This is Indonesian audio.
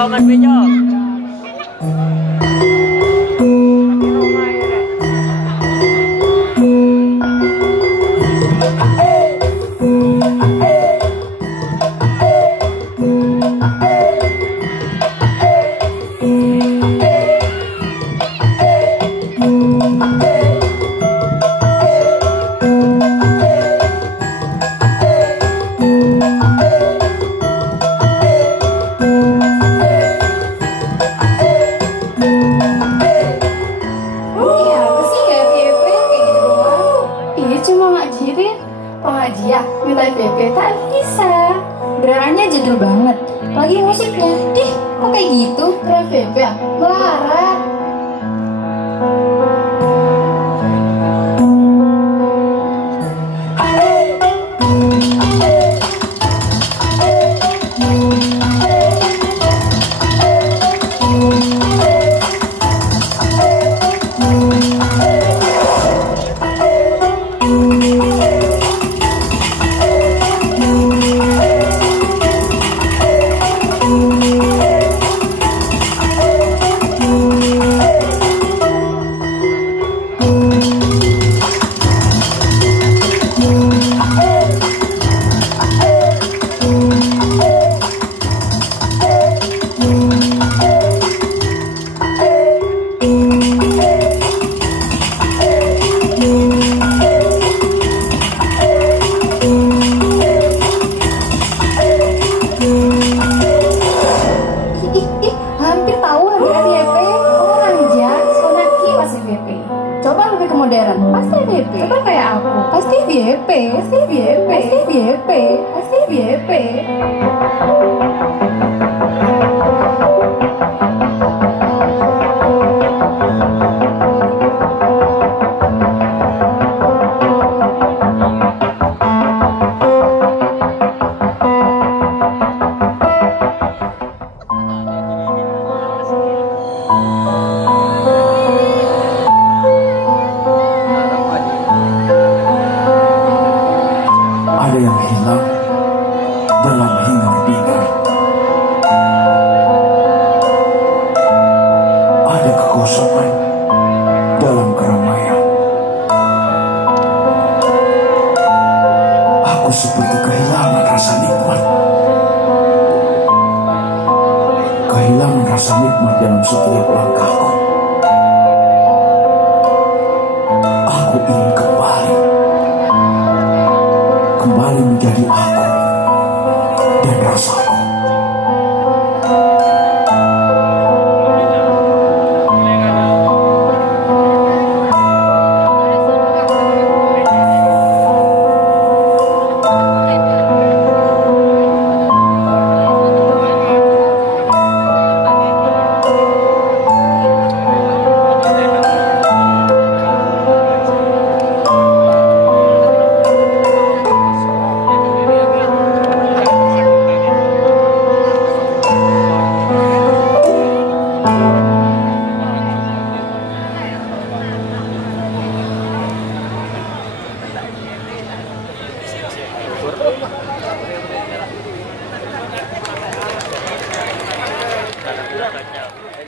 Roman Bejo. Pengajian minta FYP tak bisa. Berangannya jadul banget. Lagi musiknya, kok kayak gitu? Keren FYP ya? Melarat. Pasti VIP, coba kayak aku. Pasti VIP, pasti VIP, pasti VIP, pasti VIP. Ada yang hilang dalam hingar-bingar. Ada kekosongan dalam keramaian. Aku seperti kehilangan rasa nikmat. Kehilangan rasa nikmat dalam setiap langkahku. Aku ingin kembali menjadi aku.